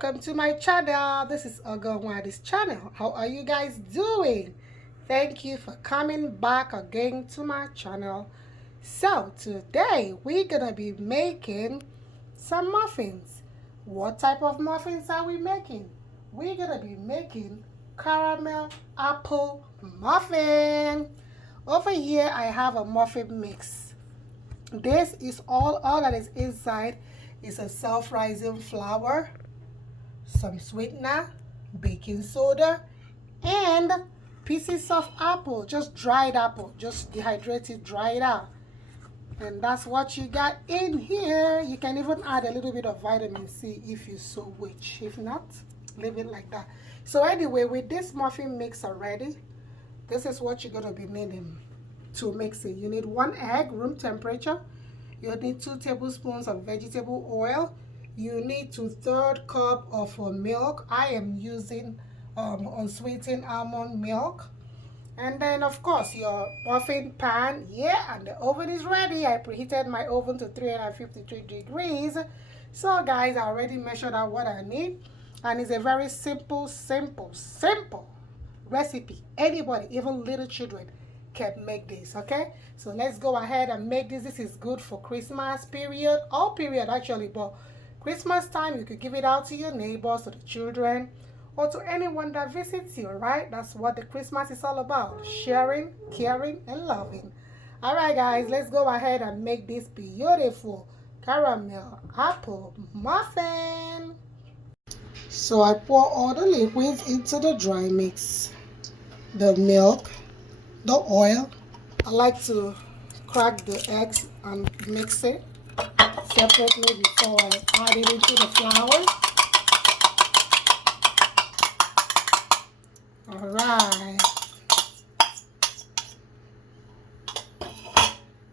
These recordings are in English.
welcome to my channel. This is Ogonwadi's channel. How are you guys doing? Thank you for coming back again to my channel. So today we're gonna be making some muffins. What type of muffins are we making? We're gonna be making caramel apple muffin. Over here I have a muffin mix. This is all that is inside is a self-rising flour, some sweetener, baking soda, and pieces of apple, just dried apple, just dehydrated, dried out. And that's what you got in here. You can even add a little bit of vitamin C if you so wish. If not, leave it like that. So anyway, with this muffin mix already, this is what you're going to be needing to mix it. You need 1 egg, room temperature. You need 2 tablespoons of vegetable oil. You need 2/3 cup of milk. I am using unsweetened almond milk. And then of course your muffin pan. Yeah, and the oven is ready. I preheated my oven to 353 degrees. So guys, I already measured out what I need. And it's a very simple recipe. Anybody, even little children, can make this. Okay, so let's go ahead and make this. This is good for Christmas period, all period actually, but Christmas time you could give it out to your neighbors, to the children, or to anyone that visits you. Right, that's what the Christmas is all about: sharing, caring, and loving. All right guys, let's go ahead and make this beautiful caramel apple muffin. So I pour all the liquids into the dry mix: the milk, the oil. I like to crack the eggs and mix it separately before I add it into the flour. Alright.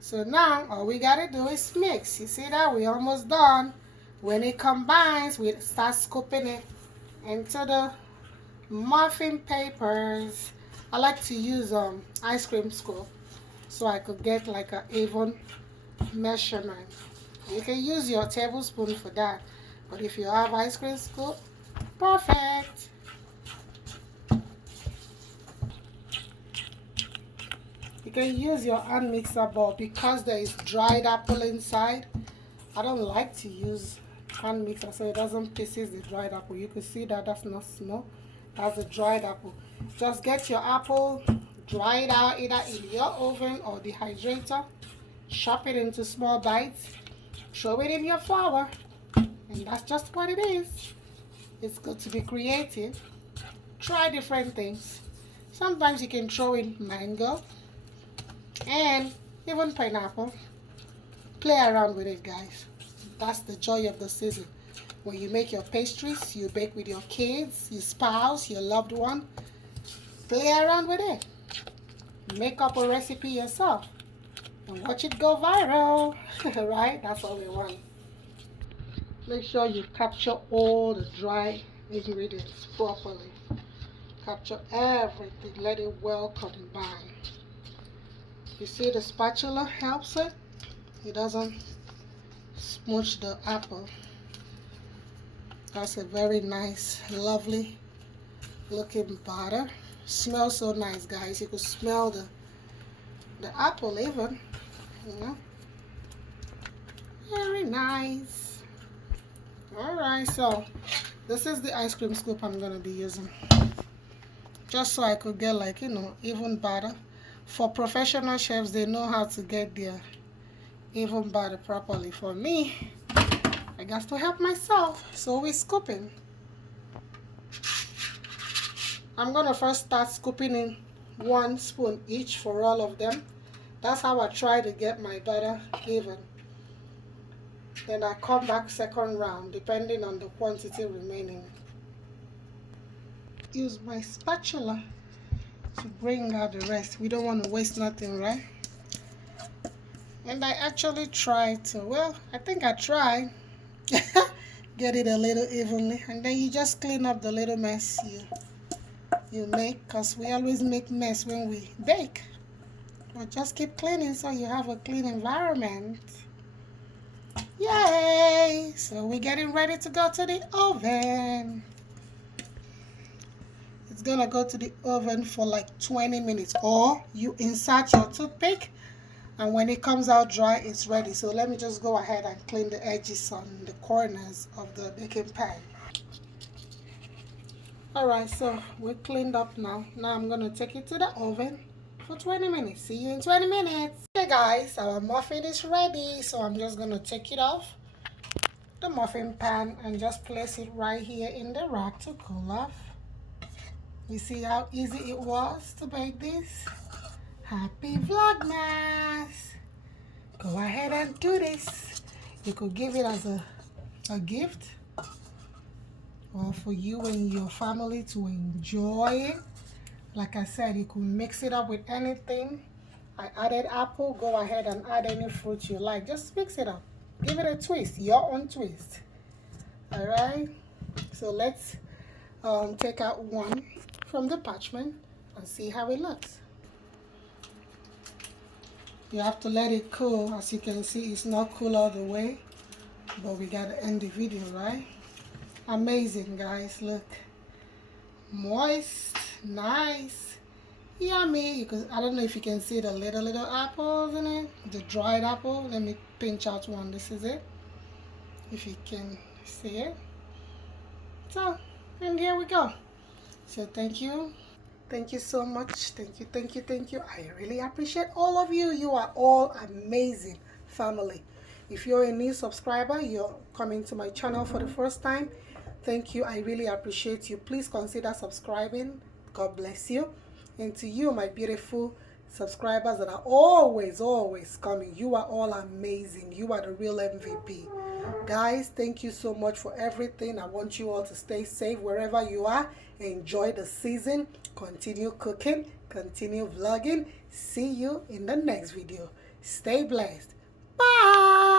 So now all we gotta do is mix. You see that? We're almost done. When it combines, we start scooping it into the muffin papers. I like to use ice cream scoop so I could get like an even measurement. You can use your tablespoon for that, but if you have ice cream scoop, perfect. You can use your hand mixer, but because there is dried apple inside, I don't like to use hand mixer so it doesn't pieces the dried apple. You can see that that's not snow, that's a dried apple. Just get your apple, dry it out either in your oven or dehydrator, chop it into small bites, throw it in your flour, and that's just what it is. It's good to be creative. Try different things. Sometimes you can throw in mango and even pineapple. Play around with it, guys. That's the joy of the season. When you make your pastries, you bake with your kids, your spouse, your loved one. Play around with it. Make up a recipe yourself and watch it go viral. Right? That's all we want. Make sure you capture all the dry ingredients properly. Capture everything. Let it well combine. You see the spatula helps it. It doesn't smooch the apple. That's a very nice, lovely looking batter. Smells so nice, guys. You could smell the apple even, you know. Very nice. Alright, so this is the ice cream scoop I'm gonna be using, just so I could get like, you know, even batter. For professional chefs, they know how to get their even batter properly. For me, I got to help myself, so we're scooping. I'm gonna first start scooping in 1 spoon each for all of them. That's how I try to get my batter even. Then I come back second round depending on the quantity remaining. Use my spatula to bring out the rest. We don't want to waste nothing, right? And I actually try to, well, I think I tried get it a little evenly, and then you just clean up the little mess you make, because we always make mess when we bake. But just keep cleaning so you have a clean environment. Yay! So we're getting ready to go to the oven. It's gonna go to the oven for like 20 minutes, or you insert your toothpick and when it comes out dry, it's ready. So let me just go ahead and clean the edges on the corners of the baking pan. Alright, so we're cleaned up now. Now I'm gonna take it to the oven for 20 minutes. See you in 20 minutes. Okay guys, our muffin is ready. So I'm just gonna take it off the muffin pan and just place it right here in the rack to cool off. You see how easy it was to bake this? Happy Vlogmas! Go ahead and do this. You could give it as a gift or for you and your family to enjoy it. Like I said, you could mix it up with anything. I added apple. Go ahead and add any fruit you like. Just mix it up. Give it a twist, your own twist. All right. So let's take out one from the parchment and see how it looks. You have to let it cool. As you can see, it's not cool all the way, but we gotta end the video, right? Amazing, guys. Look, moist, nice, yummy. I don't know if you can see the little apples in it, the dried apple. Let me pinch out one. This is it, if you can see it. So, and here we go. So thank you so much. Thank you. I really appreciate all of you. You are all amazing family. If you're a new subscriber, you're coming to my channel for the first time, thank you. I really appreciate you. Please consider subscribing. God bless you. And to you, my beautiful subscribers that are always coming, you are all amazing. You are the real MVP. Guys, thank you so much for everything. I want you all to stay safe wherever you are. Enjoy the season. Continue cooking. Continue vlogging. See you in the next video. Stay blessed. Bye.